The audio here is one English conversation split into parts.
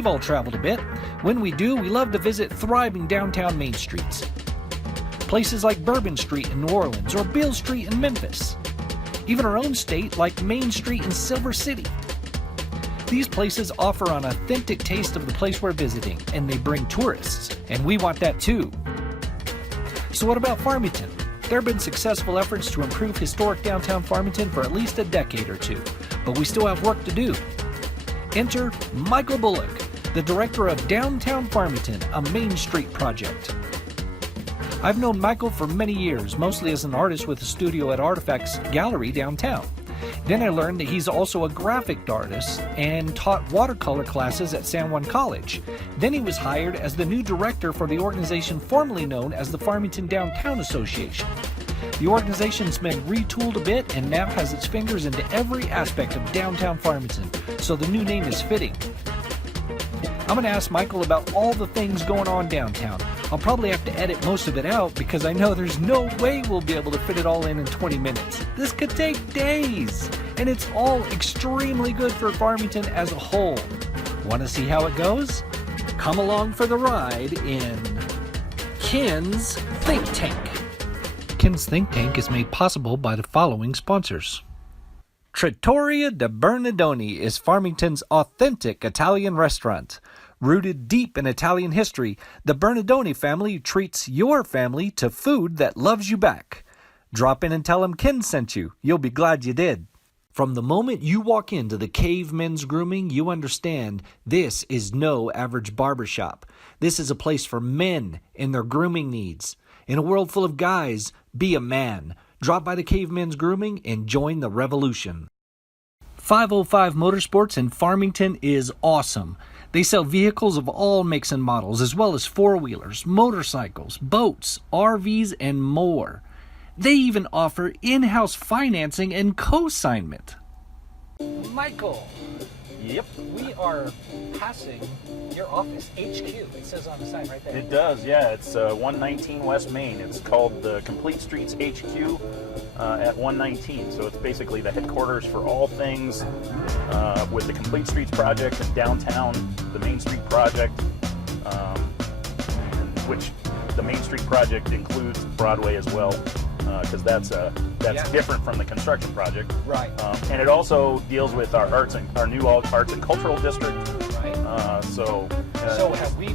We've all traveled a bit. When we do, we love to visit thriving downtown main streets. Places like Bourbon Street in New Orleans or Beale Street in Memphis. Even our own state like Main Street in Silver City. These places offer an authentic taste of the place we're visiting, and they bring tourists, and we want that too. So what about Farmington? There have been successful efforts to improve historic downtown Farmington for at least a decade or two, but we still have work to do. Enter Michael Bulloch, the director of Downtown Farmington, a Main Street project. I've known Michael for many years, mostly as an artist with a studio at Artifacts Gallery downtown. Then I learned that he's also a graphic artist and taught watercolor classes at San Juan College. Then he was hired as the new director for the organization formerly known as the Farmington Downtown Association. The organization's been retooled a bit and now has its fingers into every aspect of downtown Farmington, so the new name is fitting. I'm going to ask Michael about all the things going on downtown. I'll probably have to edit most of it out because I know there's no way we'll be able to fit it all in 20 minutes. This could take days, and it's all extremely good for Farmington as a whole. Want to see how it goes? Come along for the ride in Ken's Think Tank. Ken's Think Tank is made possible by the following sponsors. Trattoria de Bernardoni is Farmington's authentic Italian restaurant. Rooted deep in Italian history, the Bernardoni family treats your family to food that loves you back. Drop in and tell them Ken sent you. You'll be glad you did. From the moment you walk into the Cave Men's Grooming, you understand this is no average barbershop. This is a place for men and their grooming needs. In a world full of guys, be a man. Drop by the Cave Men's Grooming and join the revolution. 505 Motorsports in Farmington is awesome. They sell vehicles of all makes and models, as well as four-wheelers, motorcycles, boats, RVs, and more. They even offer in-house financing and co-signment. Michael. Yep. We are passing your office, HQ. It says on the sign right there. It does, yeah. It's 119 West Main. It's called the Complete Streets HQ at 119. So it's basically the headquarters for all things with the Complete Streets project and downtown, the Main Street project, which the Main Street project includes Broadway as well, because that's different from the construction project. Right. And it also deals with our new arts and cultural district. Right. So have we?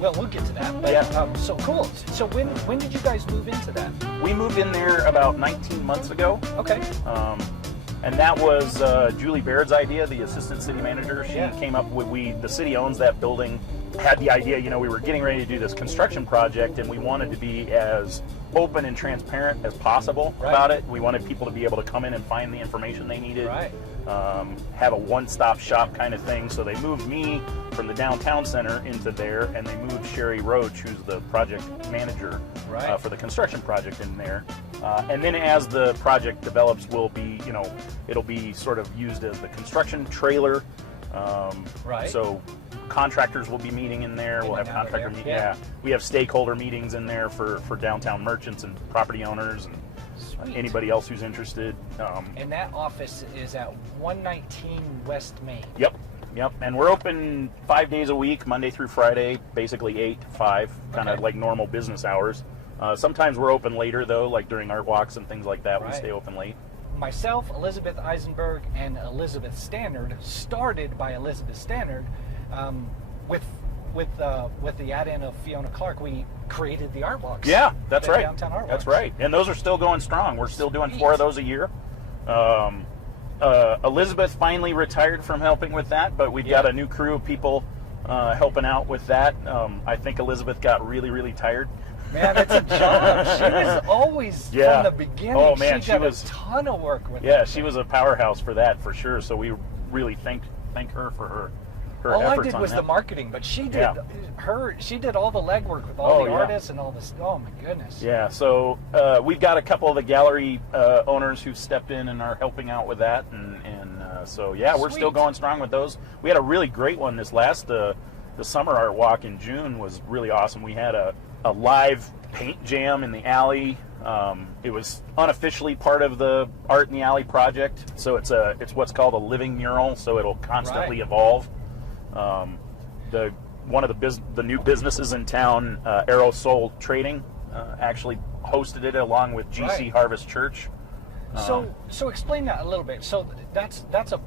Well, we'll get to that. But, yeah. So cool. So when did you guys move into that? We moved in there about 19 months ago. Okay. And that was Julie Baird's idea, the assistant city manager. She came up with, the city owns that building, had the idea, we were getting ready to do this construction project and we wanted to be as open and transparent as possible about it. We wanted people to be able to come in and find the information they needed. Right. Have a one-stop shop kind of thing. So they moved me from the downtown center into there, and they moved Sherry Roach, who's the project manager for the construction project, in there. And then as the project develops, it'll be sort of used as the construction trailer. So contractors will be meeting in there. We'll have contractor meetings. Yeah. We have stakeholder meetings in there for downtown merchants and property owners and anybody else who's interested. And that office is at 119 West Main. Yep. And we're open 5 days a week, Monday through Friday, basically 8 to 5, kind of like normal business hours. Sometimes we're open later, though, like during art walks and things like that. We stay open late. Myself, Elizabeth Eisenberg, and Elizabeth Stannard, started by Elizabeth Stannard. With the add-in of Fiona Clark, we created the art walks. Yeah, that's right. Downtown art walks. That's right. And those are still going strong. We're still doing 4 of those a year. Elizabeth finally retired from helping with that, but we've got a new crew of people helping out with that. I think Elizabeth got really, really tired. Man, it's a job. She was always, from the beginning, oh, man, she did a ton of work with it. Yeah, she was a powerhouse for that, for sure. So we really thank her for her efforts on that. All I did was the marketing, but she did she did all the legwork with all the artists and all this. Oh, my goodness. Yeah, so we've got a couple of the gallery owners who stepped in and are helping out with that. And so, we're still going strong with those. We had a really great one this last, the summer art walk in June was really awesome. We had a live paint jam in the alley. It was unofficially part of the Art in the Alley project, so it's what's called a living mural, so it'll constantly evolve. one of the new businesses in town, Aerosol Trading, actually hosted it along with GC Harvest Church. So explain that a little bit. So that's a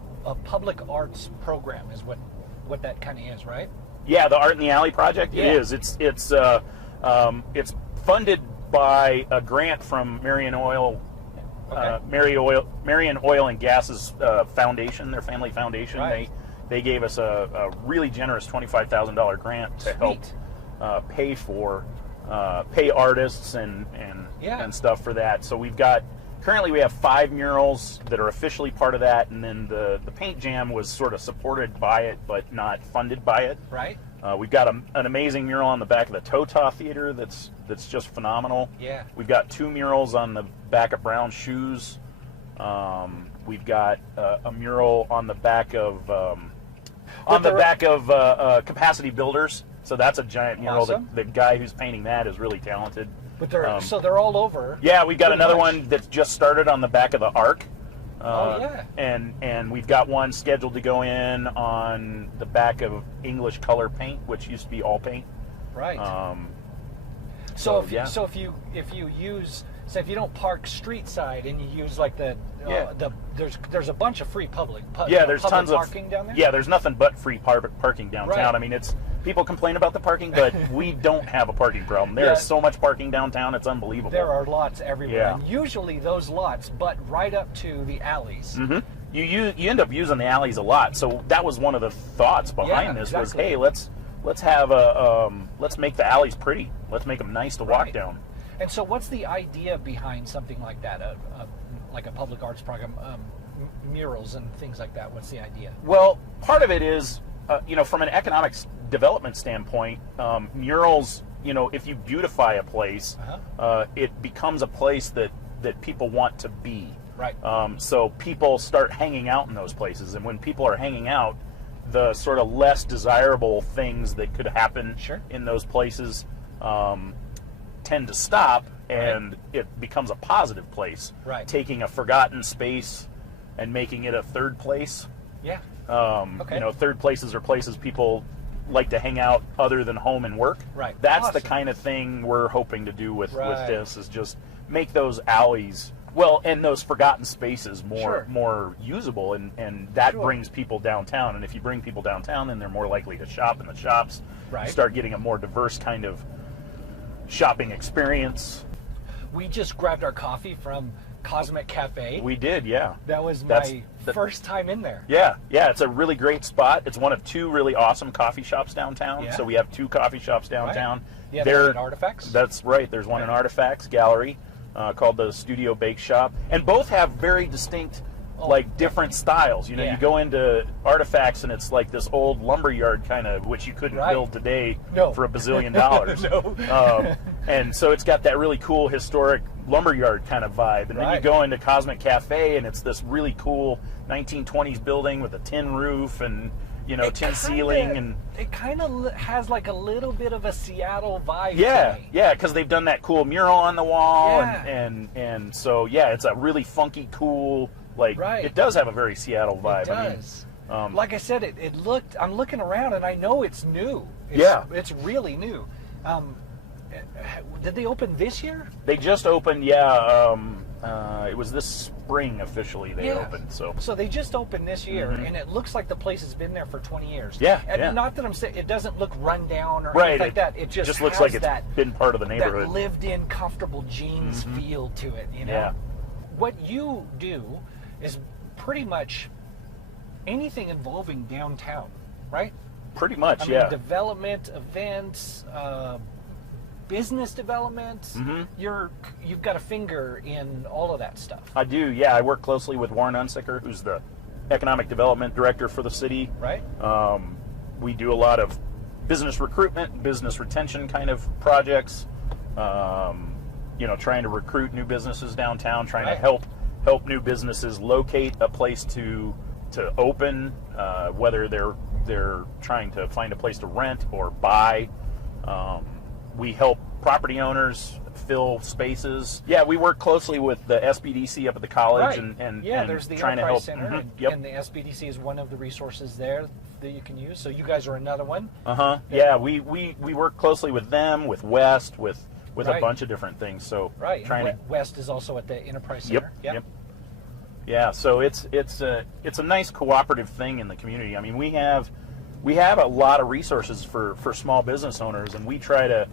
public arts program is what that kind of is, right? Yeah, the Art in the Alley project. Yeah. It is. It's funded by a grant from Marion Oil and Gas's foundation, their family foundation. Right. They gave us a really generous $25,000 grant to help pay artists and stuff for that. So currently we have 5 murals that are officially part of that, and then the paint jam was sort of supported by it but not funded by it. Right. We've got an amazing mural on the back of the Tota Theater that's just phenomenal. Yeah. We've got 2 murals on the back of Brown Shoes. We've got a mural on the back of Capacity Builders. So that's a giant mural. Awesome. The guy who's painting that is really talented. But they're all over. Yeah, we've got another one that's just started on the back of the Ark. And we've got one scheduled to go in on the back of English Color Paint, which used to be All Paint. Right. If you don't park street side and you use like there's a bunch of free public there's public tons parking down there. Yeah, there's nothing but free parking downtown. Right. I mean, people complain about the parking, but we don't have a parking problem. There is so much parking downtown; it's unbelievable. There are lots everywhere, Yeah. and usually those lots butt right up to the alleys. Mm-hmm. You end up using the alleys a lot, so that was one of the thoughts behind this. Exactly. Was, hey, let's have let's make the alleys pretty. Let's make them nice to walk down. And so, what's the idea behind something like that, like a public arts program, murals and things like that? What's the idea? Well, part of it is, from an economic development standpoint, murals. If you beautify a place, it becomes a place that people want to be. Right. So people start hanging out in those places, and when people are hanging out, the sort of less desirable things that could happen in those places tend to stop, and it becomes a positive place. Right. Taking a forgotten space and making it a third place. Yeah. Third places are places people like to hang out other than home and work. Right. That's awesome. the kind of thing we're hoping to do with this, is just make those alleys, and those forgotten spaces more usable, and that brings people downtown. And if you bring people downtown, then they're more likely to shop in the shops. Right. You start getting a more diverse kind of shopping experience. We just grabbed our coffee from Cosmic Cafe. We did, yeah. That was my first time in there. Yeah, it's a really great spot. It's one of 2 really awesome coffee shops downtown. Yeah. So we have 2 coffee shops downtown. Yeah, they're at Artifacts? That's right. There's one in Artifacts Gallery called the Studio Bake Shop. And both have very distinct, different styles. You go into Artifacts and it's like this old lumberyard kind of, which you couldn't build today for $1 bazillion. And so it's got that really cool historic lumberyard kind of vibe. And then you go into Cosmic Cafe and it's this really cool 1920s building with a tin roof and tin ceiling, and it kind of has like a little bit of a Seattle vibe. Yeah, because they've done that cool mural on the wall, and so it's a really funky, cool. It does have a very Seattle vibe. It does. Like I said, it looked. I'm looking around and I know it's new. It's really new. Did they open this year? They just opened. It was this spring officially they opened. So they just opened this year, and it looks like the place has been there for 20 years. Yeah. Not that I'm saying it doesn't look run down or anything like that. It just looks like it's been part of the neighborhood. That lived-in, comfortable jeans feel to it. Yeah. What you do is pretty much anything involving downtown, right? Pretty much, I mean, development, events, business development. You've got a finger in all of that stuff. I do, yeah. I work closely with Warren Unsicker, who's the economic development director for the city. Right. We do a lot of business recruitment, business retention kind of projects. Trying to recruit new businesses downtown, trying to help new businesses locate a place to open, whether they're trying to find a place to rent or buy. We help property owners fill spaces. Yeah, we work closely with the SBDC up at the college, Right. and there's the trying to Enterprise help. Center, Yep. and the SBDC is one of the resources there that you can use. So you guys are another one. Yeah, we work closely with them, with West, with Right. a bunch of different things. So Right. trying And West is also at the Enterprise Center. Yep. Yeah, so it's a nice cooperative thing in the community. I mean, we have a lot of resources for small business owners, and we try to,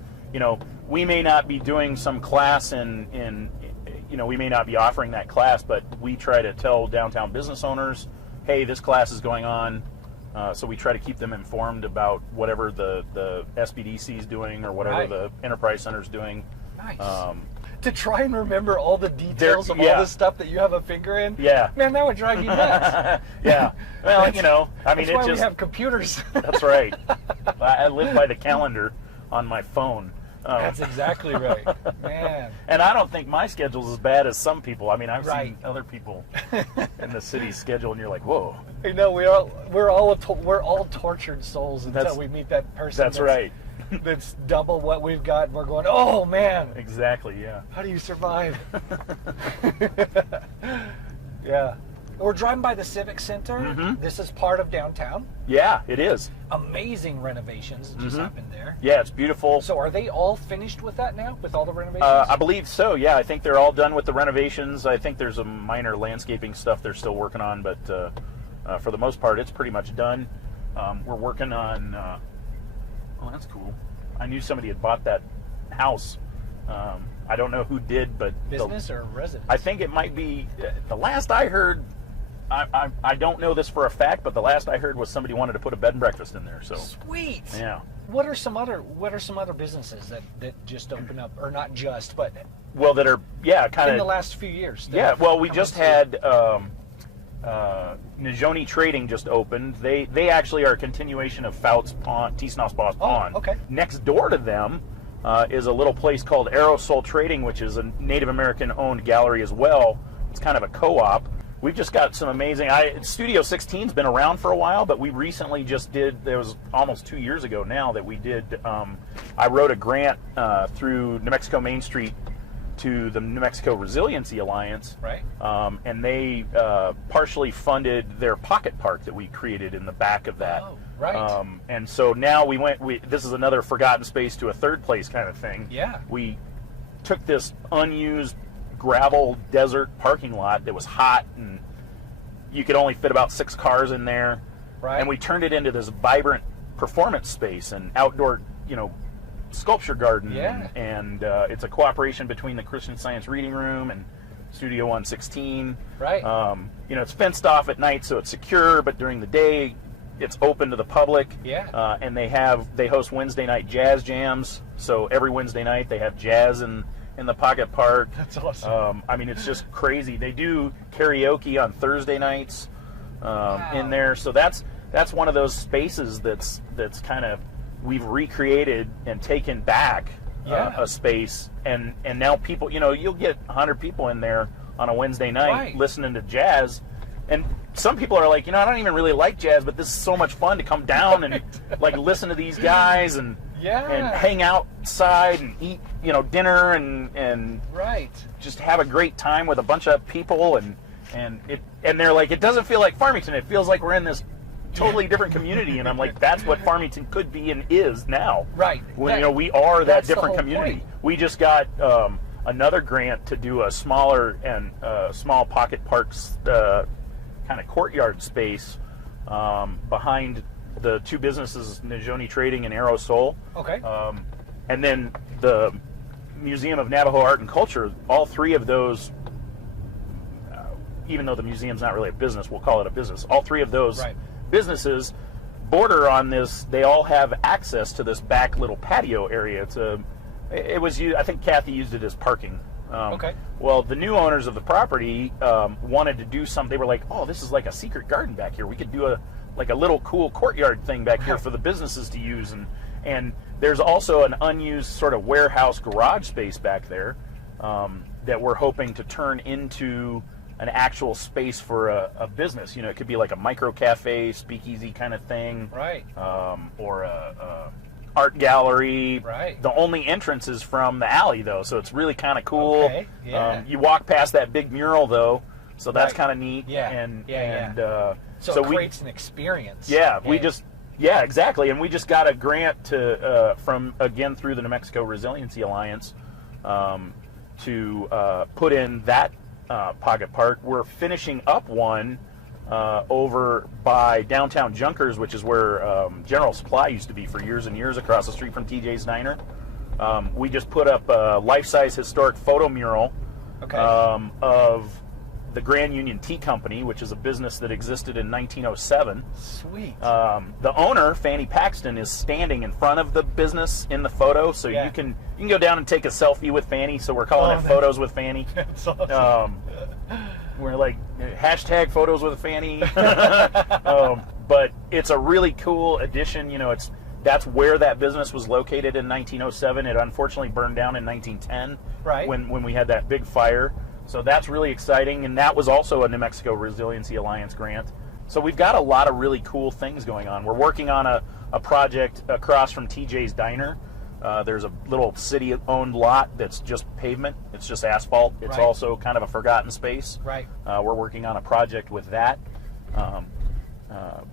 we may not be doing some class in we may not be offering that class, but we try to tell downtown business owners, hey, this class is going on. So we try to keep them informed about whatever the SBDC is doing or whatever Right. the Enterprise Center is doing. Nice. To try and remember all the details of all yeah. this stuff that you have a finger in. Yeah. Man, that would drive you nuts. Yeah. Well, I mean, That's why it just. we have computers. That's right. I live by the calendar on my phone. That's exactly right, man. And I don't think my schedule's as bad as some people. I mean, I've Right. seen other people in the city's schedule, and you're like, whoa. You know, we're all tortured souls until we meet that person. That's right. That's double what we've got. And we're going, oh man, Exactly. Yeah. how do you survive? Yeah. We're driving by the Civic Center. Mm-hmm. This is part of downtown. Yeah, it is. Amazing renovations that just happened there. Yeah, it's beautiful. So are they all finished with that now, with all the renovations? I believe so. Yeah, I think they're all done with the renovations. I think there's a minor landscaping stuff they're still working on, but for the most part, it's pretty much done. We're working on. Oh, that's cool. I knew somebody had bought that house. I don't know who did, but Business or residence? I think it might be. The last I heard, I don't know this for a fact, but the last I heard was somebody wanted to put a bed and breakfast in there. So Sweet. yeah. What are some other businesses that just open up, or not just, but Well, that are kind in the of last few years? that yeah. have Well, we come just into- had Nijoni Trading just opened. They actually are a continuation of Fouts Pond, Tiesnausbos Pond. okay. Next door to them is a little place called Aerosol Trading, which is a Native American owned gallery as well. It's kind of a co-op. We've just got some amazing. Studio 16's been around for a while, but we recently just did. There was almost 2 years ago now that we did. I wrote a grant through New Mexico Main Street to the New Mexico Resiliency Alliance, Right. and they partially funded their pocket park that we created in the back of that. Oh, right. And so now this is another forgotten space to a third place kind of thing. Yeah. We took this unused gravel desert parking lot that was hot, and you could only fit about 6 cars in there. Right. And we turned it into this vibrant performance space and outdoor, sculpture garden. Yeah. And it's a cooperation between the Christian Science Reading Room and Studio 116. Right. It's fenced off at night, so it's secure, but during the day, it's open to the public. Yeah. And they host Wednesday night jazz jams. So every Wednesday night they have jazz in the pocket park. That's awesome. It's just crazy. They do karaoke on Thursday nights in there. So that's one of those spaces that's kind of we've recreated and taken back a space, and now people, you'll get 100 people in there on a Wednesday night Right. listening to jazz. And some people are like, I don't even really like jazz, but this is so much fun to come down and like listen to these guys and hang outside and eat, dinner and Right. just have a great time with a bunch of people and they're like, it doesn't feel like Farmington. It feels like we're in this totally different community. And I'm like, that's what Farmington could be and is now. Right. When we are that that's the different whole community. point. We just got another grant to do a smaller and small pocket parks kind of courtyard space behind the two businesses, Nijoni Trading and Aerosol. Okay. And then the Museum of Navajo Art and Culture, all three of those, even though the museum's not really a business, we'll call it a business, all three of those Right. businesses border on this. They all have access to this back little patio area. I think Kathy used it as parking. Okay. Well, the new owners of the property wanted to do something. They were like, "Oh, this is like a secret garden back here. We could do a little cool courtyard thing back here for the businesses to use." And there's also an unused sort of warehouse garage space back there that we're hoping to turn into an actual space for a business. It could be like a micro cafe, speakeasy kind of thing, Right. or art gallery. Right. The only entrance is from the alley, though, so it's really kind of cool. Okay. Yeah. You walk past that big mural, though, so that's Right. kind of neat. Yeah. And So it creates an experience. Yeah, exactly. And we just got a grant to through the New Mexico Resiliency Alliance to put in that pocket park. We're finishing up one over by downtown Junkers, which is where General Supply used to be for years and years, across the street from TJ's Diner. We just put up a life-size historic photo mural of the Grand Union Tea Company, which is a business that existed in 1907. Sweet. The owner, Fanny Paxton, is standing in front of the business in the photo, so you can go down and take a selfie with Fanny. So we're calling it Photos with Fanny. That's awesome. We're like hashtag Photos with Fanny. But it's a really cool addition. That's where that business was located in 1907. It unfortunately burned down in 1910. Right. When we had that big fire. So that's really exciting, and that was also a New Mexico Resiliency Alliance grant. So we've got a lot of really cool things going on. We're working on a project across from TJ's Diner. There's a little city-owned lot that's just pavement. It's just asphalt. It's also kind of a forgotten space. Right. We're working on a project with that.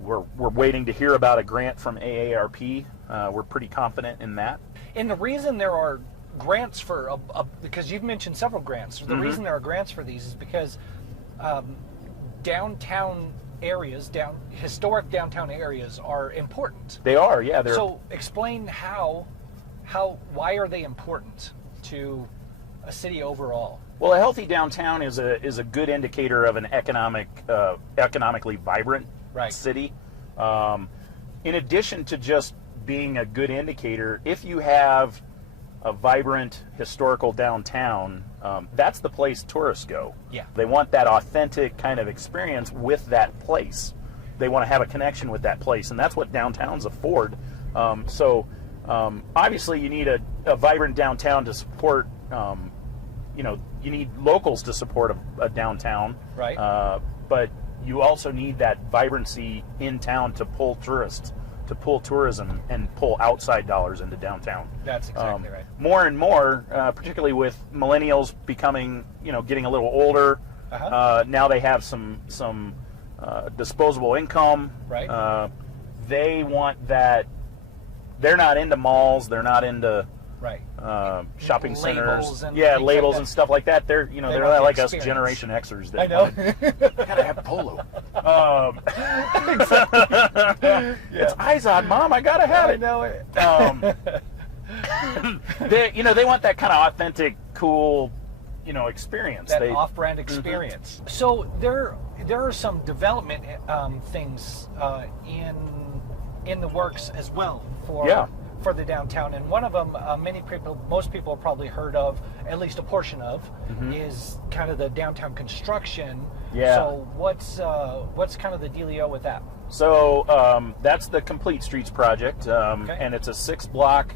We're waiting to hear about a grant from AARP. We're pretty confident in that. And the reason there are grants for because you've mentioned several grants. The reason there are grants for these is because downtown areas, historic downtown areas, are important. They are, yeah. So explain why are they important to a city overall? Well, a healthy downtown is a good indicator of an economically vibrant city. In addition to just being a good indicator, if you have a vibrant historical downtown, that's the place tourists go. Yeah. They want that authentic kind of experience with that place. They want to have a connection with that place, and that's what downtowns afford. Obviously you need a vibrant downtown to support, you need locals to support a downtown. Right. But you also need that vibrancy in town to pull tourists, to pull tourism and pull outside dollars into downtown. That's exactly right. More and more, particularly with millennials becoming, getting a little older, now they have some disposable income. Right. They want that. They're not into malls. They're not into shopping labels centers. And labels like and stuff like that. They're they're want the like us experience. Generation Xers. That I know. gotta have polo. It's Izod, Mom. I gotta have it. I know it. They want that kind of authentic, cool, experience. That off-brand experience. So there are some development things in the works as well for the downtown, and one of them, most people have probably heard of, at least a portion of, is kind of the downtown construction. Yeah. So what's kind of the dealio with that? So that's the Complete Streets project, and it's a 6-block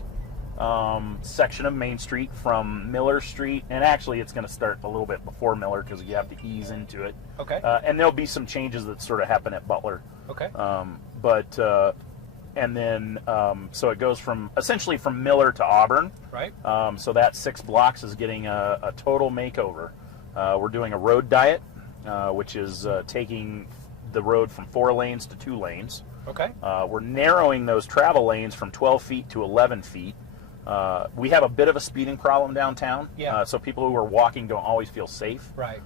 section of Main Street from Miller Street, and actually it's going to start a little bit before Miller because you have to ease into it. Okay. And there'll be some changes that sort of happen at Butler. Okay. And then so it goes essentially from Miller to Auburn. Right. So that 6 blocks is getting a total makeover. We're doing a road diet, which is taking the road from 4 lanes to 2 lanes. Okay. We're narrowing those travel lanes from 12 feet to 11 feet. We have a bit of a speeding problem downtown. Yeah. So people who are walking don't always feel safe. Right.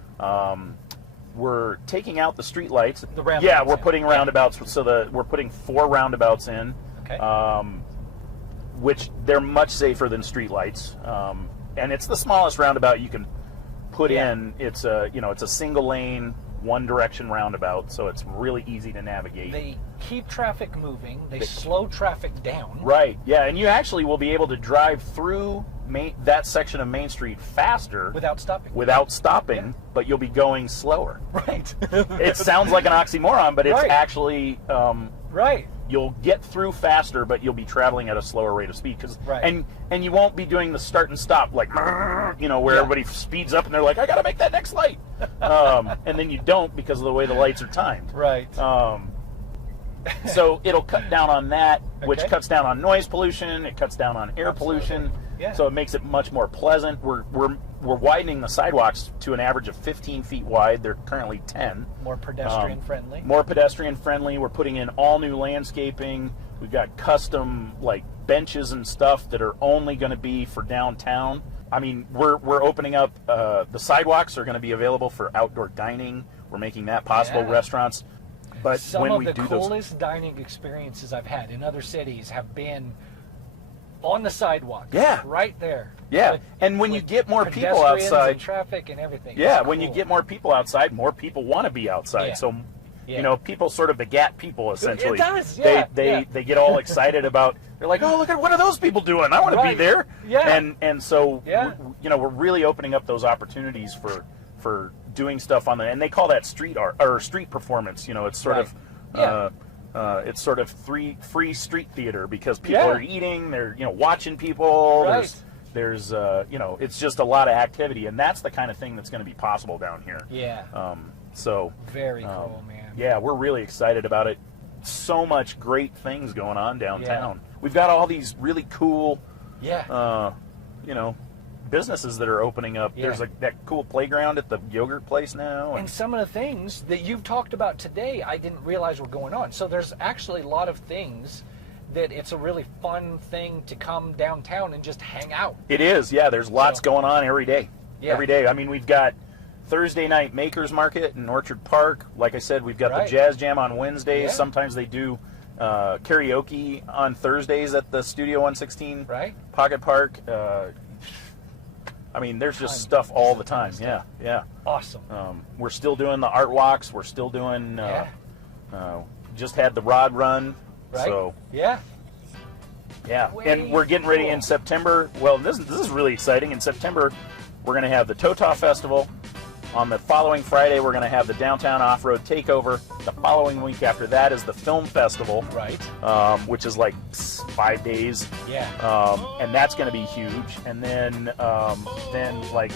We're taking out the street lights. The roundabouts. Yeah, we're putting roundabouts. So we're putting 4 roundabouts in. Okay. Which they're much safer than street lights. And it's the smallest roundabout you can put in. It's a single lane, one direction roundabout, so it's really easy to navigate. They keep traffic moving. They slow traffic down. Right. Yeah, and you actually will be able to drive through that section of Main Street faster Without stopping. Yeah. But you'll be going slower. Right. It sounds like an oxymoron, but it's actually right. You'll get through faster, but you'll be traveling at a slower rate of speed. And you won't be doing the start and stop, like, where everybody speeds up and they're like, I got to make that next light. And then you don't because of the way the lights are timed. Right. So it'll cut down on that, which Okay. cuts down on noise pollution. It cuts down on air pollution. Yeah. So it makes it much more pleasant. We're widening the sidewalks to an average of 15 feet wide. They're currently 10. More pedestrian friendly. More pedestrian friendly. We're putting in all new landscaping. We've got custom like benches and stuff that are only going to be for downtown. I mean, we're opening up. The sidewalks are going to be available for outdoor dining. We're making that possible. Yeah. Restaurants. But Some when of we the do coolest dining experiences I've had in other cities have been on the sidewalk. Yeah. Right there. Yeah. With- And when you with get more people pedestrians outside, and traffic and everything. yeah, It's when you cool. get more people outside, more people want to be outside. Yeah. So, Yeah. you know, people sort of beget people essentially. It does, yeah, They get all excited about. They're like, oh, look at what are those people doing? I want to be Right. there. Yeah. And so, Yeah. you know, we're really opening up those opportunities for doing stuff on the, and they call that street art or street performance. You know, it's sort Right. of. Yeah. It's sort of free street theater because people Yeah. are eating, they're watching people. Right. There's it's just a lot of activity, and that's the kind of thing that's going to be possible down here. Yeah. So Very cool, man. yeah, we're really excited about it. So much great things going on downtown. We've got all these really cool, Yeah. businesses that are opening up. Yeah. There's that cool playground at the yogurt place now. And some of the things that you've talked about today, I didn't realize were going on. So there's actually a lot of things that it's a really fun thing to come downtown and just hang out. It is, yeah. There's lots So- going on every day. Yeah. Every day. I mean, we've got Thursday night Makers Market in Orchard Park. Like I said, we've got Right. the Jazz Jam on Wednesdays. Yeah. Sometimes they do karaoke on Thursdays at the Studio 116 Right. Pocket Park. I mean, there's just Ton. stuff all the Ton time. of Yeah, stuff. yeah. Awesome. We're still doing the art walks. We're still doing. Just had the rod run. Right. So Yeah. yeah, Way and we're getting ready in cool. September. Well, this is really exciting. In September, we're going to have the Tota Festival. On the following Friday, we're going to have the Downtown Off-Road Takeover. The following week after that is the Film Festival, Right. which is like 5 days. Yeah. And that's going to be huge. And then like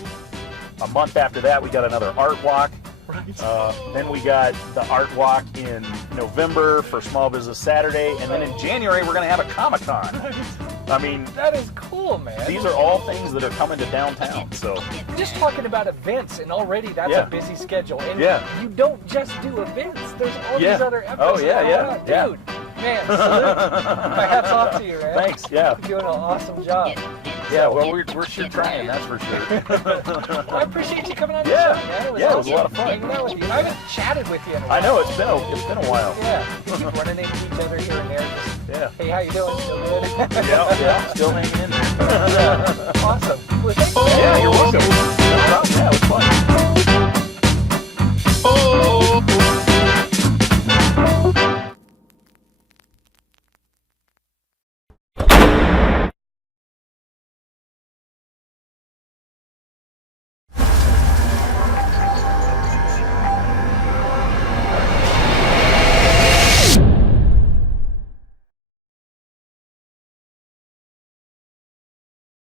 a month after that, we got another art walk. Right. Then we got the art walk in November for Small Business Saturday. And then in January, we're going to have a Comic-Con. I mean, That is cool, man. these are all things that are coming to downtown. So Just talking about events, and already that's Yeah. a busy schedule. And Yeah. you don't just do events. There's all Yeah. these other efforts. Oh, yeah, going yeah, on. yeah. Dude, man, salute. My hat's off to you, man. Thanks, yeah. You're doing an awesome job. yeah, well, we're sure trying, that's for sure. Well, I appreciate you coming on the Yeah. show, man. It was Yeah, it awesome was a lot of fun. hanging out with you. I haven't chatted with you in a while. I know it's been a while. Yeah, we keep running into each other here and there. Just, Yeah. hey, how you doing? Still good? Yeah, still hanging in there. Awesome.